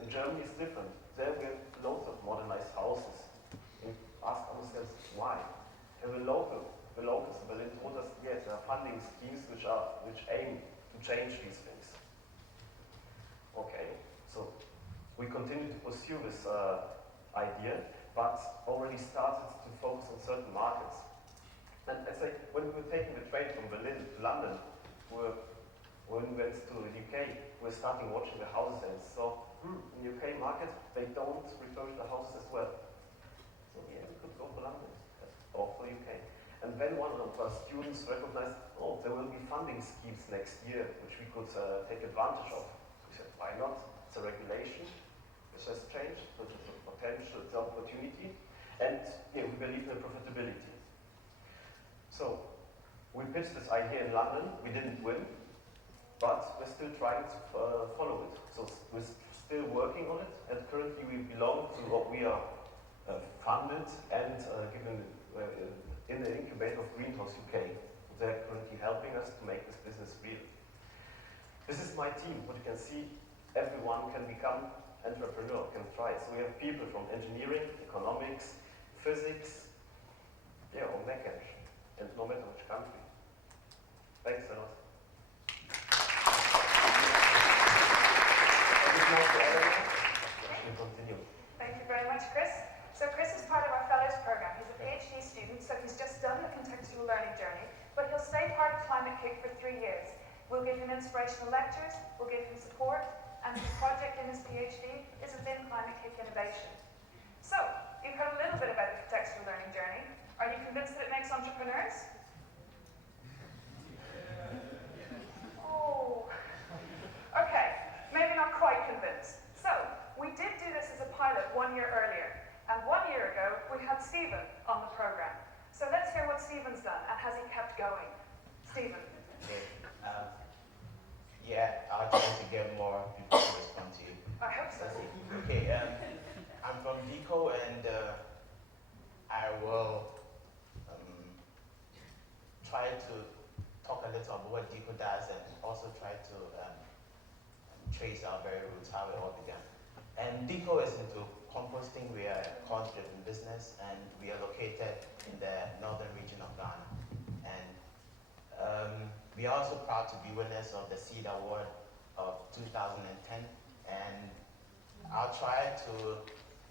in Germany is different. There we have loads of modernized houses. And ask ourselves why. And the locals in Berlin told us, yes, there are funding schemes which aim to change these things. Okay, so we continue to pursue this idea, but already started to focus on certain markets. And I say, when we were taking the train from Berlin to London, when we went to the UK, we were starting watching the houses and saw, in the UK market, they don't refurbish the houses as well. So yeah, we could go for London or for UK. And then one of our students recognized, oh, there will be funding schemes next year, which we could take advantage of. We said, why not? It's a regulation, which has changed, which is a potential, it's an opportunity. And yeah, we believe in the profitability. So we pitched this idea in London, we didn't win, but we're still trying to follow it. So we're still working on it, and currently we belong to what we are funded and given in the incubator of Greenhouse UK. They're currently helping us to make this business real. This is my team. What you can see, everyone can become entrepreneur, can try. So we have people from engineering, economics, physics, yeah, or mechanics, and no matter which country. Thanks a lot. Continue. Thank you very much, Chris. So Chris is part of our Fellows Program. He's a PhD student, so he's just done the contextual learning journey, but he'll stay part of Climate-KIC for 3 years. We'll give him inspirational lectures, we'll give him support, and his project in his PhD is within Climate-KIC Innovation. So, you've heard a little bit about the contextual learning journey. Are you convinced that it makes entrepreneurs? Oh, okay, maybe not quite convinced. So, we did do this as a pilot 1 year earlier, and 1 year ago we had Stephen on the program. So let's hear what Stephen's done, and has he kept going? Stephen. Okay, yeah, I'll try to get more people to respond to you. I hope so. Okay, I'm from DECO, and I will try to talk a little about what DECO does, and also try to trace our very roots, how it all began. And DECO is into composting. We are a cost-driven business, and we are located in the northern region of Ghana. And we are also proud to be winners of the SEED Award of 2010. And I'll try to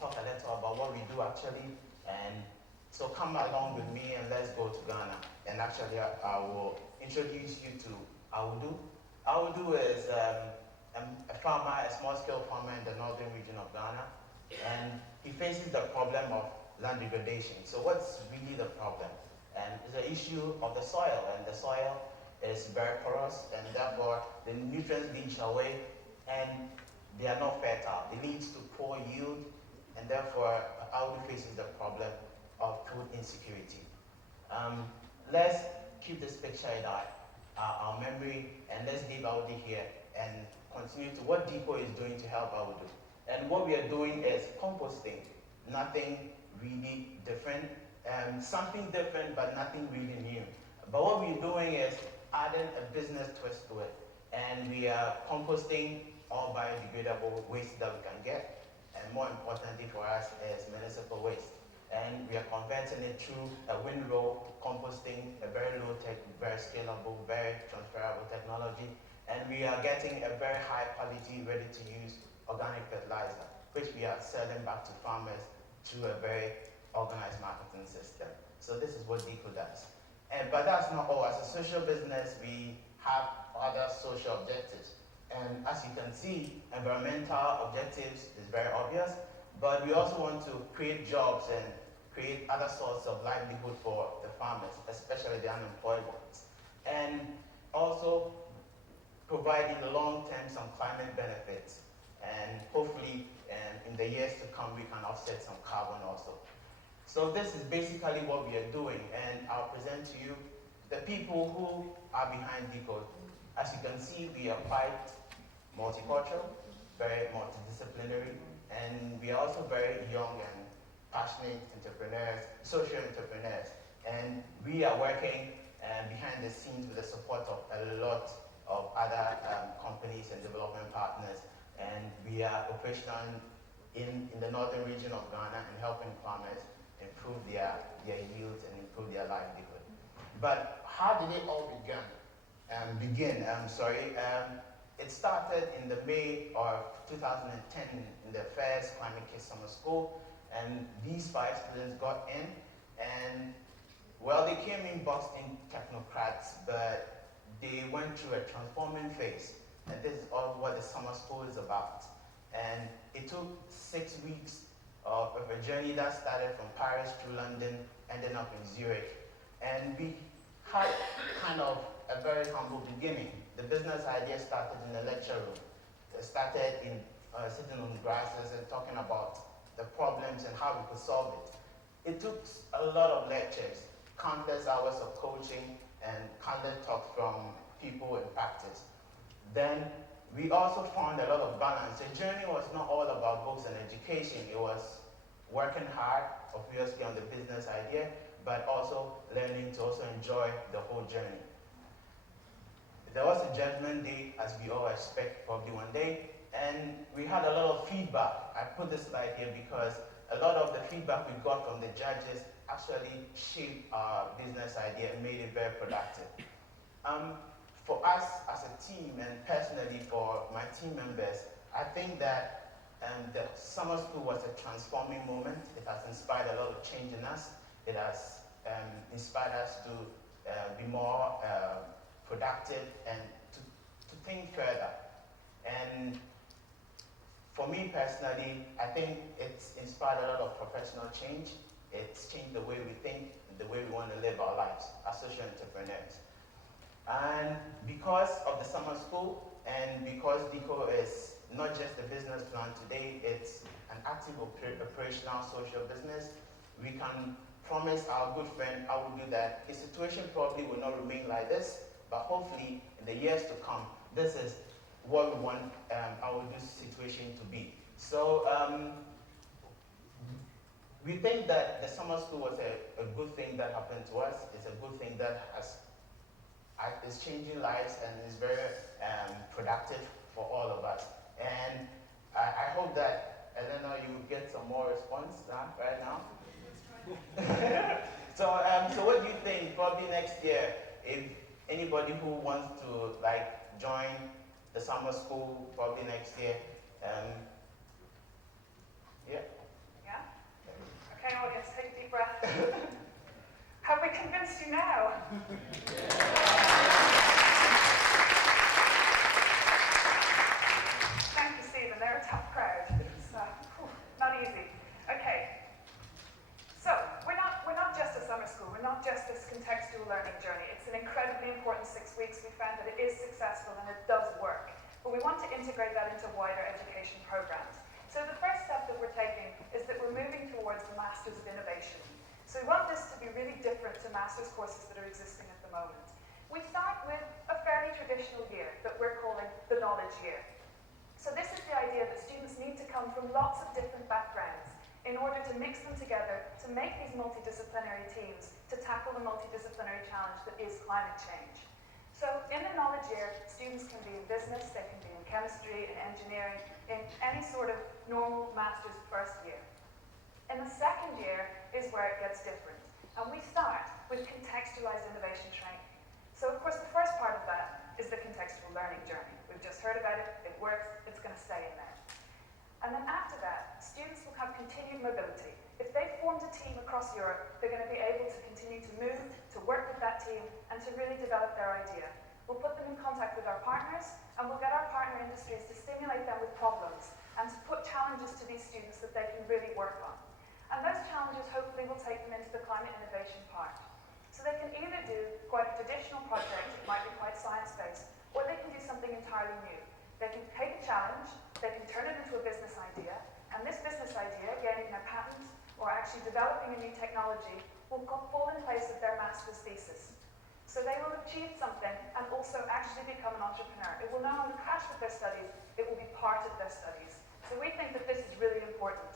talk a little about what we do actually. And so come along with me and let's go to Ghana. And actually, I will introduce you to Awudu. Awudu is a farmer, a small-scale farmer in the northern region of Ghana, and he faces the problem of land degradation. So what's really the problem? And it's an issue of the soil, and the soil is very porous, and therefore the nutrients leach away, and they are not fertile. It leads to poor yield, and therefore Awudu faces the problem of food insecurity. Let's keep this picture in our memory, and let's leave Awudu here and continue to what DECO is doing to help Awudu. And what we are doing is composting, nothing really different, something different but nothing really new. But what we're doing is adding a business twist to it, and we are composting all biodegradable waste that we can get, and more importantly for us is municipal waste. And we are converting it through a windrow composting, a very low-tech, very scalable, very transferable technology. And we are getting a very high quality, ready-to-use organic fertilizer, which we are selling back to farmers through a very organized marketing system. So this is what DECO does. But that's not all. As a social business, we have other social objectives. And as you can see, environmental objectives is very obvious, but we also want to create jobs and create other sorts of livelihood for the farmers, especially the unemployed ones. And also provide in the long term some climate benefits, and hopefully in the years to come we can offset some carbon also. So this is basically what we are doing, and I'll present to you the people who are behind DECO. As you can see, we are quite multicultural, very multidisciplinary, and we are also very young and passionate entrepreneurs, social entrepreneurs, and we are working behind the scenes with the support of a lot of other companies and development partners and we are operational in the northern region of Ghana and helping farmers improve their yields and improve their livelihood. But how did it all begin? It started in the May of 2010 in the first Climate-KIC summer school, and these 5 students got in, and well, they came in boxed in technocrats, but they went through a transforming phase, and this is all what the summer school is about. And it took 6 weeks of a journey that started from Paris through London, ending up in Zurich, and we had kind of a very humble beginning. The business idea started in the lecture room. It started in sitting on grasses and talking about the problems and how we could solve it. It took a lot of lectures, countless hours of coaching, and countless talks from people in practice. Then we also found a lot of balance. The journey was not all about books and education. It was working hard, obviously, on the business idea, but also learning to also enjoy the whole journey. There was a judgment day, as we all expect, probably one day, and we had a lot of feedback. I put this slide here because a lot of the feedback we got from the judges actually shaped our business idea and made it very productive. For us as a team, and personally for my team members, I think that the summer school was a transforming moment. It has inspired a lot of change in us. It has inspired us to be more productive and to think further. And for me personally, I think it's inspired a lot of professional change. It's changed the way we think, the way we want to live our lives as social entrepreneurs. And because of the summer school, and because DICO is not just a business plan today, it's an active operational social business, we can promise our good friend, I will do that. His situation probably will not remain like this, but hopefully in the years to come, this is what we want our good situation to be. So we think that the summer school was a good thing that happened to us. It's a good thing that is changing lives and is very productive for all of us. And I hope that, Eleanor, you get some more response right now. So what do you think? Probably next year, if anybody who wants to join the summer school, probably next year, yeah. Yeah? Okay, audience, take a deep breath. Have we convinced you now? Thank you, Stephen. They're a tough crowd. It's not easy. Okay. So we're not just a summer school. We're not just this contextual learning journey. It's an incredibly important 6 weeks. We found that it is successful and it does work. But we want to integrate that into wider education programs. So the first step that we're taking is that we're moving towards the Masters of Innovation. So we want this to be really different to master's courses that are existing at the moment. We start with a fairly traditional year that we're calling the knowledge year. So this is the idea that students need to come from lots of different backgrounds in order to mix them together to make these multidisciplinary teams to tackle the multidisciplinary challenge that is climate change. So in the knowledge year, students can be in business, they can be in chemistry, in engineering, in any sort of normal master's first year. In the second year is where it gets different. And we start with contextualized innovation training. So of course the first part of that is the contextual learning journey. We've just heard about it, it works, it's going to stay in there. And then after that, students will have continued mobility. If they've formed a team across Europe, they're going to be able to continue to move, to work with that team, and to really develop their idea. We'll put them in contact with our partners, and we'll get our partner industries to stimulate them with problems, and to put challenges to these students that they can really work on. And those challenges hopefully will take them into the climate innovation part. So they can either do quite a traditional project, it might be quite science-based, or they can do something entirely new. They can take a challenge, they can turn it into a business idea, and this business idea, gaining a patent or actually developing a new technology, will fall in place of their master's thesis. So they will achieve something and also actually become an entrepreneur. It will no longer clash with their studies, it will be part of their studies. So we think that this is really important.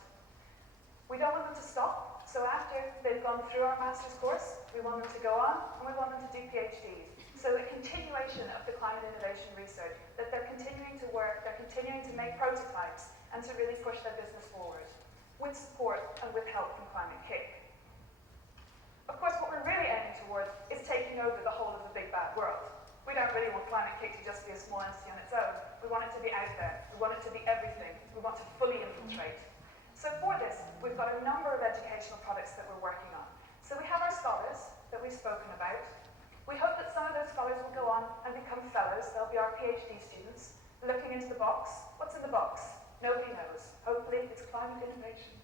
We don't want them to stop, so after they've gone through our master's course, we want them to go on, and we want them to do PhDs. So a continuation of the climate innovation research, that they're continuing to work, they're continuing to make prototypes and to really push their business forward with support and with help from Climate-KIC. Of course, what we're really aiming towards is taking over the whole of the big bad world. We don't really want Climate-KIC to just be a small entity on its own. We want it to be out there. We want it to be everything. We want to fully infiltrate. So for this, we've got a number of educational products that we're working on. So we have our scholars that we've spoken about. We hope that some of those scholars will go on and become fellows. They'll be our PhD students, looking into the box. What's in the box? Nobody knows. Hopefully, it's climate innovation.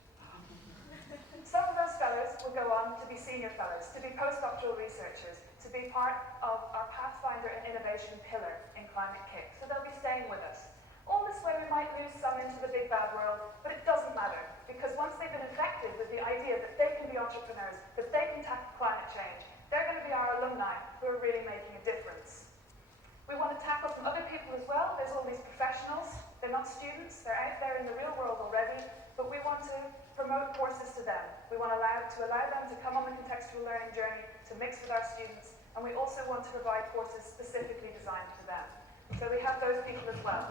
Some of those fellows will go on to be senior fellows, to be postdoctoral researchers, to be part of our Pathfinder and Innovation pillar in Climate-KIC. So they'll be staying with us. All this way, we might lose some into the big bad world, but it doesn't matter, because once they've been infected with the idea that they can be entrepreneurs, that they can tackle climate change, they're going to be our alumni who are really making a difference. We want to tackle some other people as well. There's all these professionals. They're not students. They're out there in the real world already, but we want to promote courses to them. We want to allow them to come on the contextual learning journey, to mix with our students, and we also want to provide courses specifically designed for them. So we have those people as well.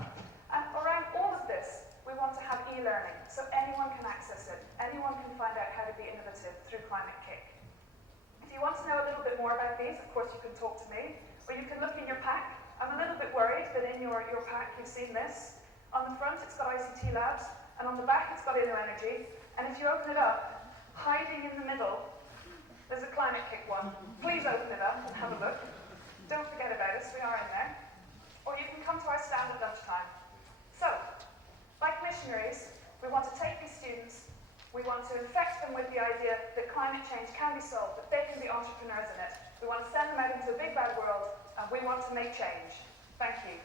And around all of this, we want to have e-learning, so anyone can access it. Anyone can find out how to be innovative through Climate-KIC. If you want to know a little bit more about these, of course you can talk to me, or you can look in your pack. I'm a little bit worried that in your pack you've seen this. On the front it's got ICT labs, and on the back it's got InnoEnergy. And if you open it up, hiding in the middle, there's a Climate-KIC one. Please open it up and have a look. Don't forget about us, we are in there. Or you can come to our stand at lunchtime. So, like missionaries, we want to take these students, we want to infect them with the idea that climate change can be solved, that they can be entrepreneurs in it. We want to send them out into a big bad world, and we want to make change. Thank you.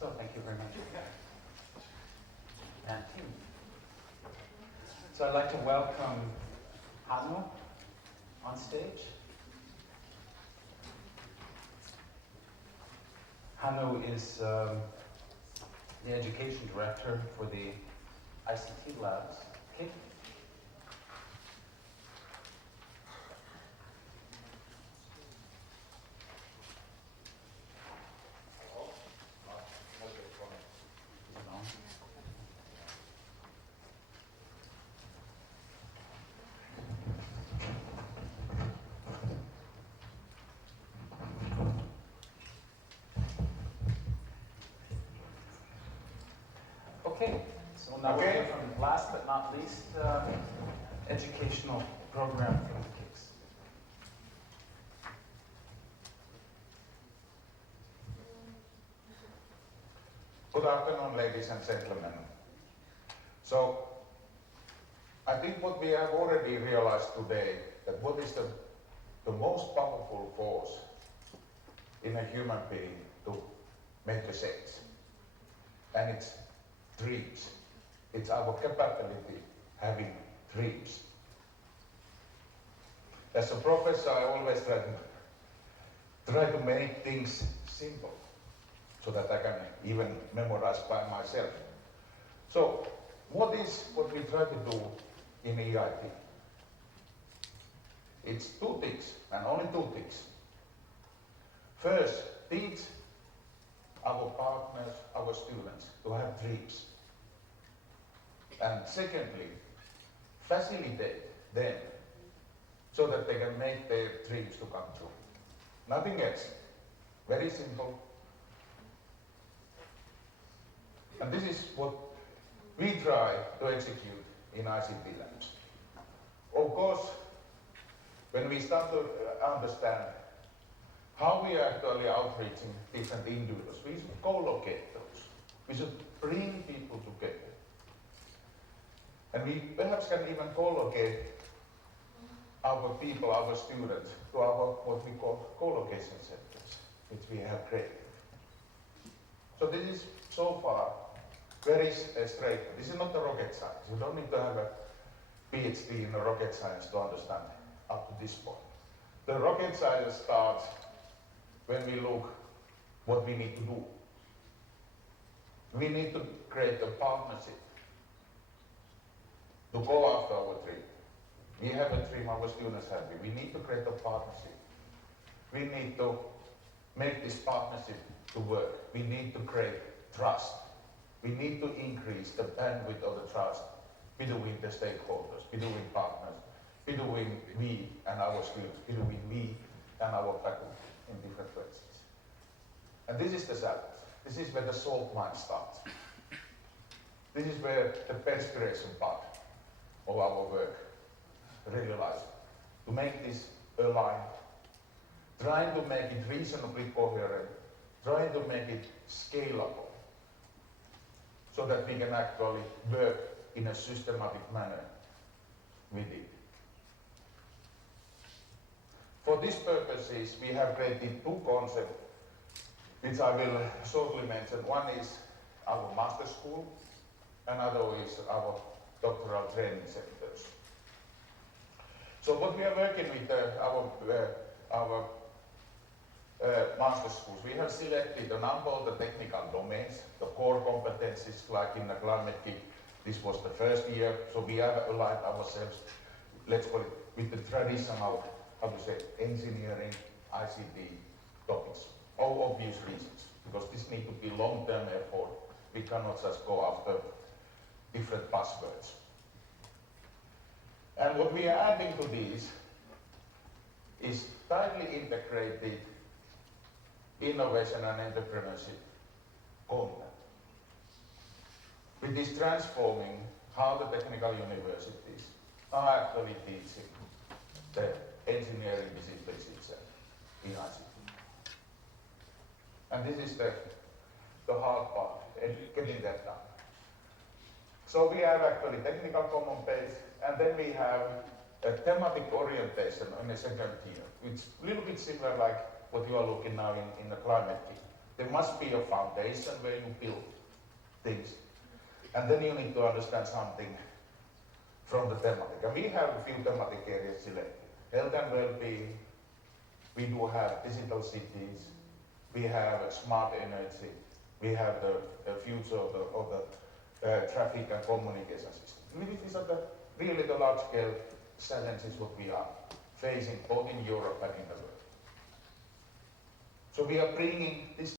So thank you very much. And so I'd like to welcome Hannu on stage. Hannu is the education director for the ICT labs. Okay. Okay, so now we'll hear from last but not least, educational program from the KICs. Good afternoon, ladies and gentlemen. So, I think what we have already realized today, that what is the most powerful force in a human being to make a change. And it's dreams. It's our capability having dreams. As a professor, I always try to make things simple so that I can even memorize by myself. So, what we try to do in EIT? It's two things, and only two things. First, teach our partners, our students, to have dreams. And secondly, facilitate them so that they can make their dreams to come true. Nothing else. Very simple. And this is what we try to execute in ICT labs. Of course, when we start to understand how we are actually outreaching different individuals, we should co-locate those. We should bring people together. And we perhaps can even co-locate our people, our students, to our what we call co-location centers, which we have created. So this is so far very straight. This is not a rocket science. You don't need to have a PhD in rocket science to understand up to this point. The rocket science starts when we look what we need to do. We need to create a partnership to go after our dream. We have a dream, our students have it. We need to create a partnership. We need to make this partnership to work. We need to create trust. We need to increase the bandwidth of the trust between the stakeholders, between partners, between we and our students, between we and our faculty in different places. And this is the challenge. This is where the salt mine starts. This is where the perspiration part of our work really lies. To make this aligned, trying to make it reasonably coherent, trying to make it scalable, so that we can actually work in a systematic manner with it. For these purposes, we have created two concepts, which I will shortly mention. One is our master school, another is our doctoral training centers. So what we are working with our master schools, we have selected a number of the technical domains, the core competencies, like in the Climate-KIC. This was the first year, so we have aligned ourselves, let's call it, with the traditional, how to say, engineering, ICT topics, for obvious reasons, because this needs to be long-term effort. We cannot just go after different buzzwords. And what we are adding to this is tightly integrated innovation and entrepreneurship content, which is transforming how the technical universities are actually teaching the engineering disciplines itself in ICT. And this is the hard part, getting that done. So we have actually technical common base, and then we have a thematic orientation in the second year, which is a little bit similar like what you are looking now in the Climate-KIC. There must be a foundation where you build things, and then you need to understand something from the thematic. And we have a few thematic areas selected. Health and well-being, we do have digital cities, we have smart energy, we have the future of the traffic and communication system. These are really the large-scale challenges what we are facing both in Europe and in the world. So we are bringing this